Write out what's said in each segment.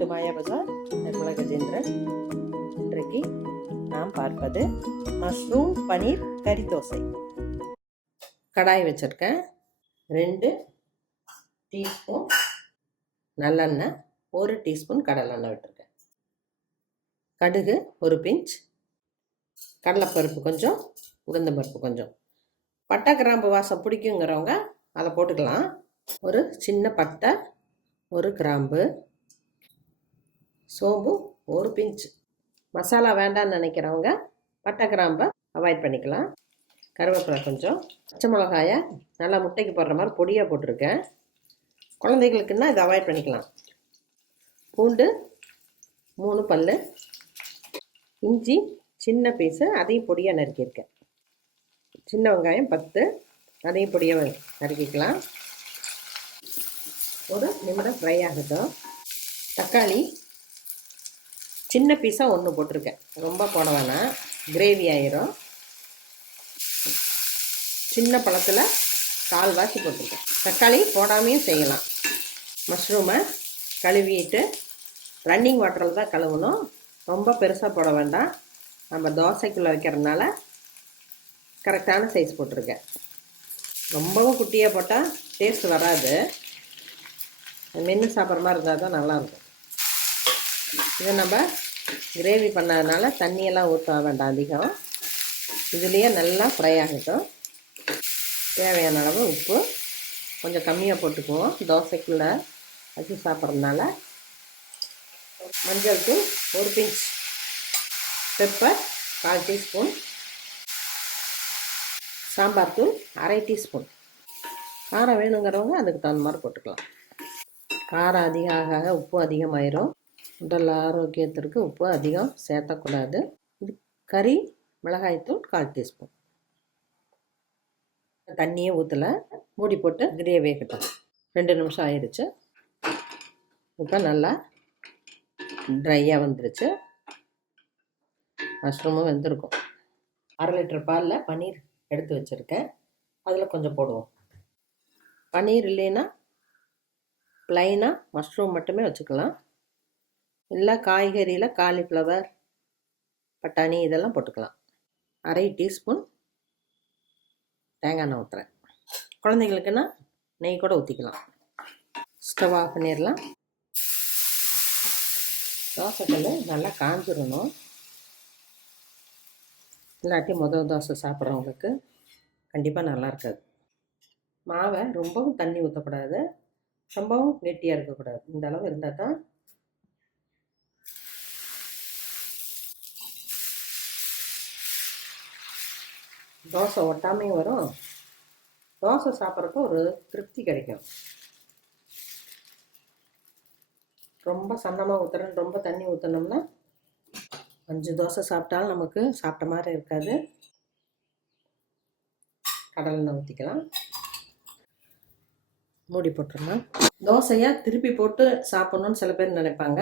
Welcome to மாயா பஜார். நிர்மலா கஜேந்திரன். இன்றைக்கு நாம் பார்ப்பது மஷ்ரூம் பன்னீர் கறி தோசை. கடாய் வச்சுருக்கேன். 2 டீஸ்பூன் நல்லெண்ணெய், 1 டீஸ்பூன் கடலெண்ணெய் விட்டுருக்கேன். கடுகு 1 பிஞ்ச், கடலைப்பருப்பு கொஞ்சம், உளுந்தம்பருப்பு கொஞ்சம். பட்டை கிராம்பு வாசம் பிடிக்குங்கிறவங்க அதை போட்டுக்கலாம். ஒரு சின்ன பட்டை, 1 கிராம்பு, சோம்பு 1 பிஞ்ச். மசாலா வேண்டான்னு நினைக்கிறவங்க பட்டை கிராம்பை அவாய்ட் பண்ணிக்கலாம். கருவேப்பிலை கொஞ்சம், பச்சை மிளகாயை நல்லா முட்டைக்கு போடுற மாதிரி பொடியாக போட்டிருக்கேன். குழந்தைகளுக்குன்னா இதை அவாய்ட் பண்ணிக்கலாம். பூண்டு 3 பல், இஞ்சி சின்ன பீஸு, அதையும் பொடியாக நறுக்கியிருக்கேன். சின்ன வெங்காயம் 10, அதையும் பொடியாக நறுக்கிக்கலாம். ஒரு நிமிடம் ஃப்ரை ஆகட்டும். தக்காளி சின்ன பீஸாக 1 போட்டிருக்கேன், ரொம்ப போட வேணாம், கிரேவி ஆயிரும். சின்ன பழத்தில் 1/4 வாசி போட்டிருக்கேன். தக்காளி போடாமையும் செய்யலாம். மஷ்ரூமை கழுவிட்டு ரன்னிங் வாட்டரில் தான் கழுவணும். ரொம்ப பெருசாக போட வேண்டாம், நம்ம தோசைக்குள்ளே வைக்கிறதுனால கரெக்டான சைஸ் போட்டிருக்கேன். ரொம்பவும் குட்டியாக போட்டால் டேஸ்ட் வராது, மென்று சாப்பிட்ற மாதிரி இருந்தால் தான் நல்லாயிருக்கும். இதை நம்ம கிரேவி பண்ணதுனால தண்ணியெல்லாம் ஊற்ற வேண்டாம் அதிகம். இதுலேயே நல்லா ஃப்ரை ஆகட்டும். தேவையான அளவு உப்பு கொஞ்சம் கம்மியாக போட்டுக்குவோம், தோசைக்குள்ளே வச்சு சாப்பிட்றதுனால. மஞ்சள் தூள் 1 பிஞ்ச், பெப்பர் 1/4 டீஸ்பூன், சாம்பார் தூள் 1/2 டீஸ்பூன். காரம் வேணுங்கிறவங்க அதுக்கு தகுந்த மாதிரி போட்டுக்கலாம். காரம் அதிகம் ஆக உப்பு அதிகமாயிரும். உடல் ஆரோக்கியத்திற்கு உப்பு அதிகம் சேர்த்தக்கூடாது. இது கறி மிளகாய்த்தூள் 1/4 டீஸ்பூன். தண்ணியே ஊற்றலை, மூடி போட்டு கிரேவி வேகட்டும். 2 நிமிஷம் ஆயிடுச்சு. இப்போ நல்லா ட்ரையாக வந்துருச்சு. மஷ்ரூமும் வெந்திருக்கும். 1/2 லிட்டர் பாலில் பன்னீர் எடுத்து வச்சுருக்கேன், அதில் கொஞ்சம் போடுவோம். பன்னீர் இல்லைன்னா ப்ளைனாக மஷ்ரூம் மட்டுமே வச்சுக்கலாம். இல்லை காய்கறியில் காலிஃப்ளவர், பட்டாணி இதெல்லாம் போட்டுக்கலாம். 1/2 டீஸ்பூன் தேங்காய் எண்ணெய் ஊற்றுறேன். குழந்தைங்களுக்குன்னா நெய் கூட ஊற்றிக்கலாம். ஸ்டவ் ஆஃப் பண்ணிடலாம். தோசைக்கல் நல்லா காஞ்சிடணும், இல்லாட்டி முதல் தோசை சாப்பிட்றவங்களுக்கு கண்டிப்பாக நல்லா இருக்காது. மாவை ரொம்பவும் தண்ணி ஊற்றக்கூடாது, ரொம்பவும் கெட்டியாக இருக்கக்கூடாது. இந்த அளவு இருந்தால் தான் தோசை ஒட்டாமையும் வரும், தோசை சாப்பிட்றப்போ ஒரு திருப்தி கிடைக்கும். ரொம்ப சன்னமாக ஊற்றுறேன்னு ரொம்ப தண்ணி ஊற்றினோம்னா 5 தோசை சாப்பிட்டாலும் நமக்கு சாப்பிட்ட மாதிரி இருக்காது. கடலெண்ணெய் ஊற்றிக்கலாம், மூடி போட்டுருலாம். தோசையாக திருப்பி போட்டு சாப்பிட்ணுன்னு சில பேர் நினைப்பாங்க.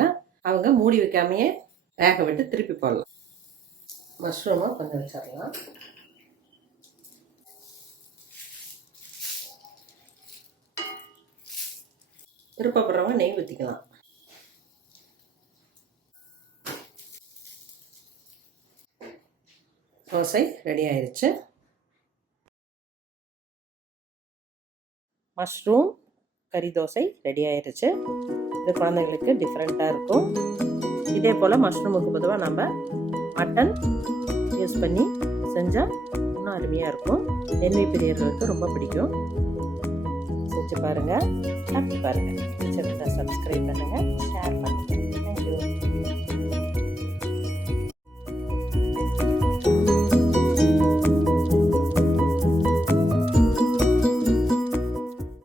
அவங்க மூடி வைக்காமையே வேக விட்டு திருப்பி போடலாம். மஷ்ரூமை கொஞ்சம் வச்சிடலாம். விருப்பப்படுறவங்க நெய் ஊற்றிக்கலாம். தோசை ரெடி ஆயிடுச்சு. மஷ்ரூம் கறி தோசை ரெடி ஆயிடுச்சு. இது குழந்தைங்களுக்கு டிஃப்ரெண்ட்டாக இருக்கும். இதே போல் மஷ்ரூமுக்கு பொதுவாக நம்ம மட்டன் யூஸ் பண்ணி செஞ்சால் இன்னும் அருமையாக இருக்கும். எண்ணெய் பிரியர்களுக்கு ரொம்ப பிடிக்கும். செஞ்சு பாருங்கள், சாப்பிட்டு பாருங்கள். பிடிச்சிருந்தா சப்ஸ்கிரைப் பண்ணுங்கள், ஷேர் பண்ணுங்கள். தேங்க்யூ.